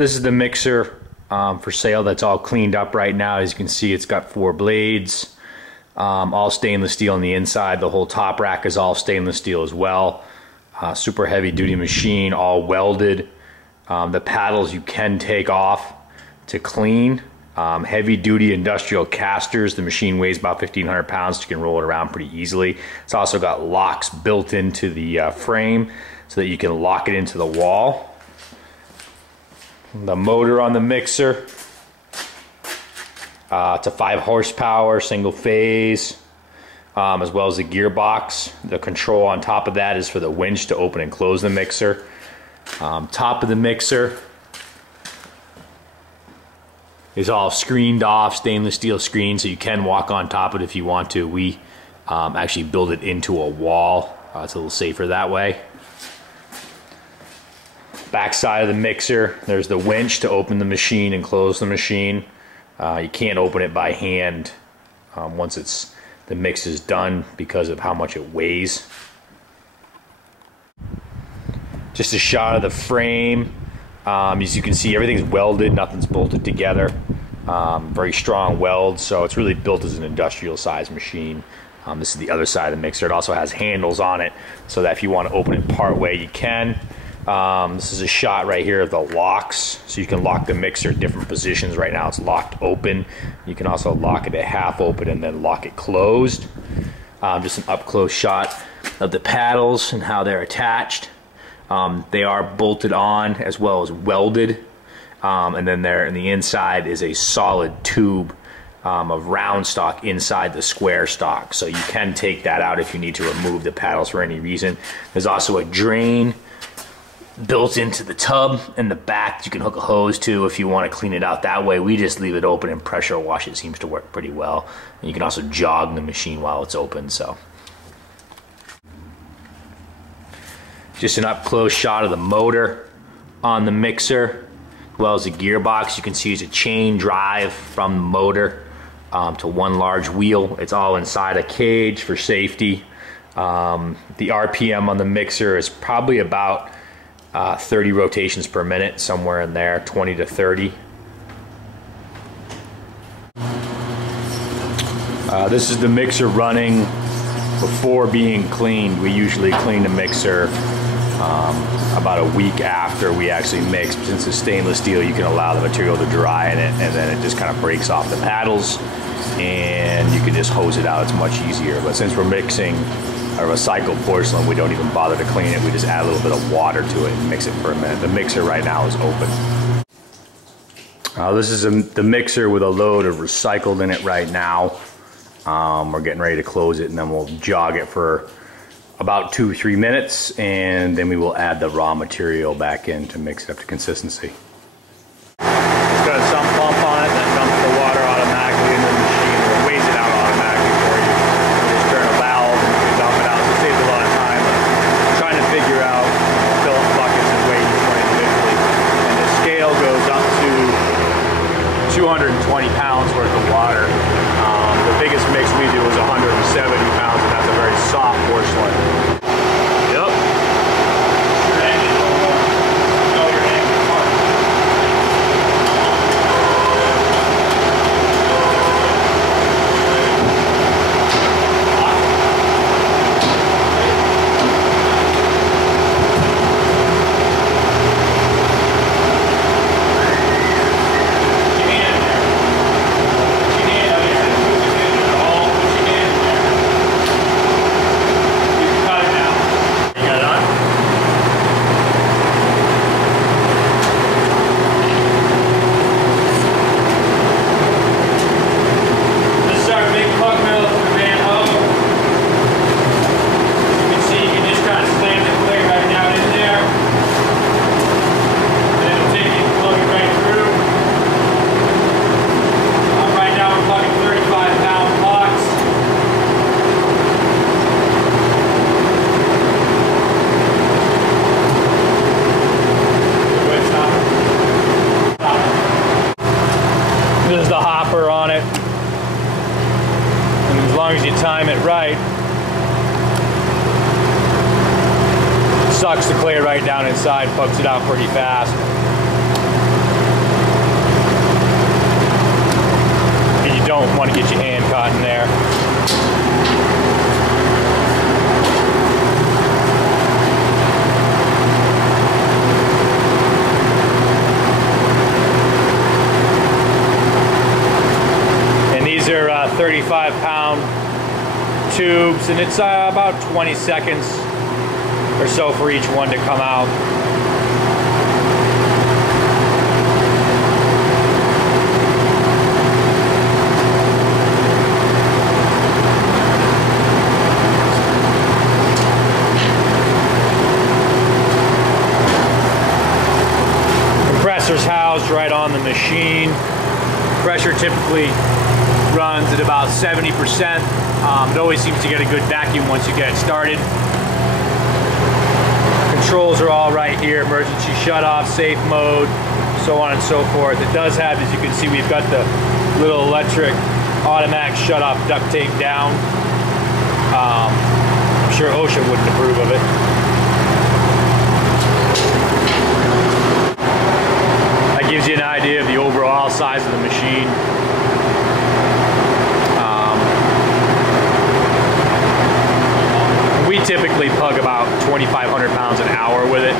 This is the mixer for sale that's all cleaned up right now. As you can see, it's got 4 blades, all stainless steel on the inside. The whole top rack is all stainless steel as well. Super heavy duty machine, all welded. The paddles you can take off to clean. Heavy duty industrial casters. The machine weighs about 1,500 pounds, so you can roll it around pretty easily. It's also got locks built into the frame so that you can lock it into the wall. The motor on the mixer, it's a 5 horsepower single phase, as well as the gearbox. The control on top of that is for the winch to open and close the mixer. Top of the mixer is all screened off, stainless steel screen, so you can walk on top of it if you want to. We actually build it into a wall. It's a little safer that way. Back side of the mixer, there's the winch to open the machine and close the machine. You can't open it by hand once the mix is done because of how much it weighs. Just a shot of the frame. As you can see, everything's welded, nothing's bolted together. Very strong welds, so it's really built as an industrial size machine. This is the other side of the mixer. It also has handles on it so that if you want to open it part way, you can. This is a shot right here of the locks, so you can lock the mixer at different positions. Right now it's locked open. You can also lock it at half open and then lock it closed. Just an up close shot of the paddles and how they're attached. They are bolted on as well as welded, and then there in the inside is a solid tube of round stock inside the square stock, so you can take that out if you need to remove the paddles for any reason. There's also a drain built into the tub in the back that you can hook a hose to if you want to clean it out that way. We just leave it open and pressure wash. It seems to work pretty well, and you can also jog the machine while it's open. So just an up close shot of the motor on the mixer as well as the gearbox. You can see it's a chain drive from the motor to one large wheel. It's all inside a cage for safety. The RPM on the mixer is probably about 30 rotations per minute, somewhere in there, 20 to 30. This is the mixer running before being cleaned. We usually clean the mixer about a week after we actually mix. Since it's stainless steel, you can allow the material to dry in it, and then it just kind of breaks off the paddles, and you can just hose it out. It's much easier. But since we're mixing a recycled porcelain, we don't even bother to clean it. We just add a little bit of water to it and mix it for a minute. The mixer right now is open. This is the mixer with a load of recycled in it right now. We're getting ready to close it, and then we'll jog it for about 2-3 minutes, and then we will add the raw material back in to mix it up to consistency. It's got a sump pump on it that dumps the water automatically into the machine, or weighs it out automatically for you. You just turn a valve and you can dump it out. So it saves a lot of time trying to figure out, fill up buckets and weigh each one individually. And the scale goes up to 220 pounds worth of water. The biggest mix we do is 170 pounds, and that's a very soft porcelain. Yep. This is the hopper on it, and as long as you time it right, it sucks the clay right down inside, pumps it out pretty fast. don't want to get your hand caught in there. And these are 35-pound tubes, and it's about 20 seconds or so for each one to come out. Compressor's housed right on the machine. Pressure typically runs at about 70%. It always seems to get a good vacuum once you get it started. Controls are all right here: emergency shut-off, safe mode, so on and so forth. It does have, as you can see, we've got the little electric automatic shut-off duct tape down. I'm sure OSHA wouldn't approve of it. That gives you an idea of the overall size of the machine. We typically pug about 2,500 pounds an hour with it.